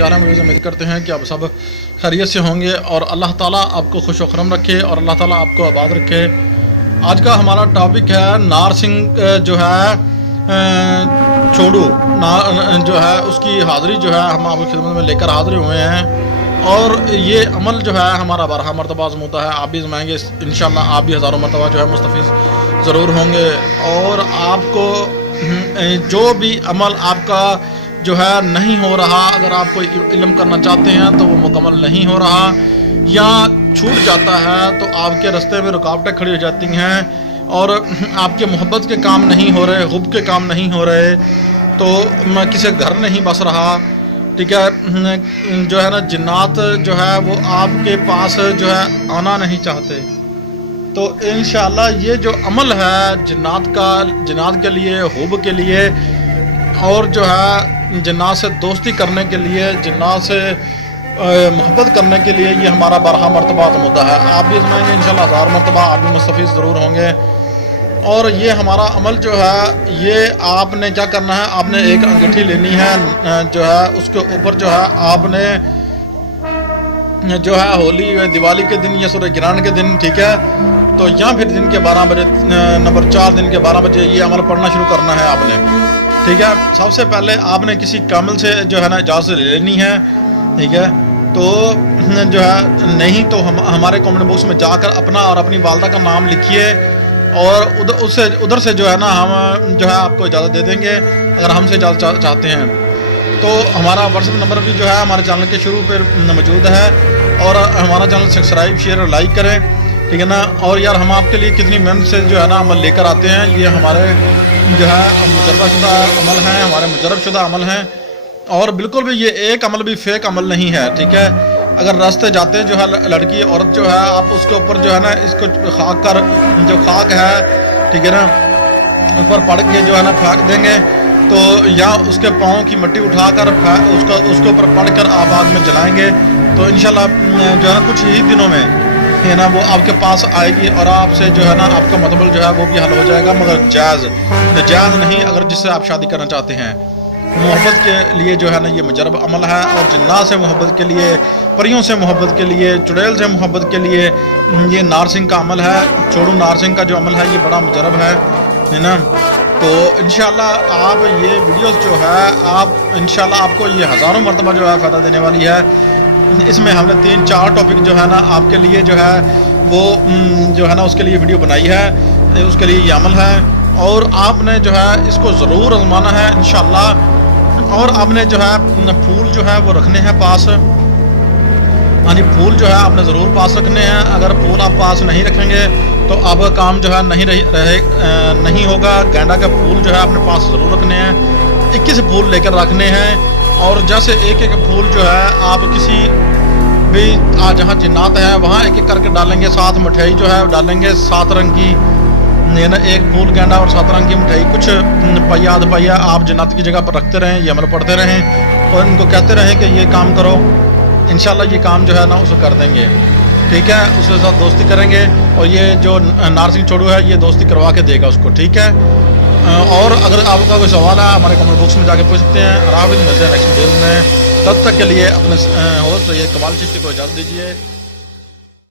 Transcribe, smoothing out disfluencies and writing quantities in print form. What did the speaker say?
क्या नाम है। उम्मीद करते हैं कि आप सब खैरियत से होंगे और अल्लाह ताला आपको खुश खुरम रखे और अल्लाह ताला आपको आबाद रखे। आज का हमारा टॉपिक है नार सिंह जो है छोड़ू जो है उसकी हाज़िरी जो है हम आपकी खिदमत में लेकर हाज़िर हुए हैं। और ये अमल जो है हमारा 12 मरतबा आज़माता है। आप भी आज़माएंगे इंशाअल्लाह, आप भी हज़ारों मरतबा जो है मुस्तफ़ीज़ ज़रूर होंगे। और आपको जो भी अमल आपका जो है नहीं हो रहा, अगर आप कोई इल्म करना चाहते हैं तो वो मुकम्मल नहीं हो रहा या छूट जाता है तो आपके रास्ते में रुकावटें खड़ी हो जाती हैं और आपके मोहब्बत के काम नहीं हो रहे, हुब के काम नहीं हो रहे, तो किसी घर नहीं बस रहा, ठीक है, जो है ना जिन्नात जो है वो आपके पास जो है आना नहीं चाहते। तो इंशाअल्लाह ये जो अमल है जिन्नात के लिए, हुब के लिए और जो है जिन्नात से दोस्ती करने के लिए, जिन्नात से मोहब्बत करने के लिए, ये हमारा 12 मरतबा मुद्दा है। आप भी आज़माएंगे इंशाअल्लाह 1000 मरतबा, आप भी मुस्तफ़ीज़ ज़रूर होंगे। और ये हमारा अमल जो है ये आपने क्या करना है, आपने एक अंगूठी लेनी है जो है उसके ऊपर जो है आपने जो है होली दिवाली के दिन या सूरज ग्रहण के दिन, ठीक है, तो या फिर दिन के 12 बजे नंबर 4 दिन के 12 बजे ये अमल पढ़ना शुरू करना है आपने, ठीक है। सबसे पहले आपने किसी कामिल से जो है ना इजाज़त ले लेनी है, ठीक है। तो जो है नहीं तो हमारे कमेंट बॉक्स में जाकर अपना और अपनी वालदा का नाम लिखिए और उधर से जो है ना हम जो है आपको इजाज़त दे देंगे अगर हमसे इजाज़त चाहते हैं। तो हमारा व्हाट्सएप नंबर भी जो है हमारे चैनल के शुरू पर मौजूद है और हमारा चैनल सब्सक्राइब, शेयर और लाइक करें, ठीक है ना। और यार हम आपके लिए कितनी मेहनत से जो है ना अमल लेकर आते हैं, ये हमारे जो है मुजर्रबशुदा अमल हैं, हमारे मुजर्रबशुदा अमल हैं और बिल्कुल भी ये एक अमल भी फेक अमल नहीं है, ठीक है। अगर रास्ते जाते हैं जो है लड़की औरत जो है आप उसके ऊपर जो है ना इसको खाक कर जो खाक है, ठीक है ना, ऊपर पड़ के जो है ना फेंक देंगे तो या उसके पाँव की मिट्टी उठाकर उसके ऊपर पड़ कर आप आग में जलाएंगे तो इंशाल्लाह जो है ना कुछ ही दिनों में है ना वो आपके पास आएगी और आपसे जो है ना आपका मतलब जो है वो भी हल हो जाएगा, मगर जायज़ नहीं अगर जिससे आप शादी करना चाहते हैं। मोहब्बत के लिए जो है ना ये मुजरब अमल है और जिन्नात से मोहब्बत के लिए, परियों से मोहब्बत के लिए, चुड़ैल से मोहब्बत के लिए ये नार सिंह का अमल है। छोड़ू नार सिंह का जो अमल है ये बड़ा मुजरब है ना। तो इंशाल्लाह आप ये वीडियोस जो है आप इंशाल्लाह आपको ये हज़ारों मरतबा जो है फ़ायदा देने वाली है। इसमें हमने 3-4 टॉपिक जो है ना आपके लिए जो है वो जो है ना उसके लिए वीडियो बनाई है, उसके लिए ये अमल है और आपने जो है इसको ज़रूर आज़माना है इंशाल्लाह। और आपने जो है फूल जो है वो रखने हैं पास, हाँ जी, फूल जो है आपने ज़रूर पास रखने हैं। अगर फूल आप पास नहीं रखेंगे तो आपका काम जो है नहीं होगा। गेंदा के फूल जो है अपने पास ज़रूर रखने हैं, 21 फूल लेकर रखने हैं और जैसे एक एक फूल जो है आप किसी भी जहाँ जिन्नात है वहाँ एक एक करके डालेंगे। 7 मिठाई जो है डालेंगे 7 रंग की, ना एक फूल गेंदा और 7 रंग की मिठाई, कुछ पहिया आध पहिया आप जिन्नात की जगह पर रखते रहें, ये अमल पढ़ते रहें और इनको कहते रहें कि ये काम करो, इंशाल्लाह ये काम जो है ना उसे कर देंगे, ठीक है। उसके साथ दोस्ती करेंगे और ये जो नार सिंह छोड़ू है ये दोस्ती करवा के देगा उसको, ठीक है। और अगर आपका कोई सवाल है हमारे कमेंट बॉक्स में जाके पूछ सकते हैं और आप मिलते हैं नेक्स्ट वीडियो में। तब तक के लिए अपने होस्ट ये कमाल चिश्ती को इजाज़त दीजिए।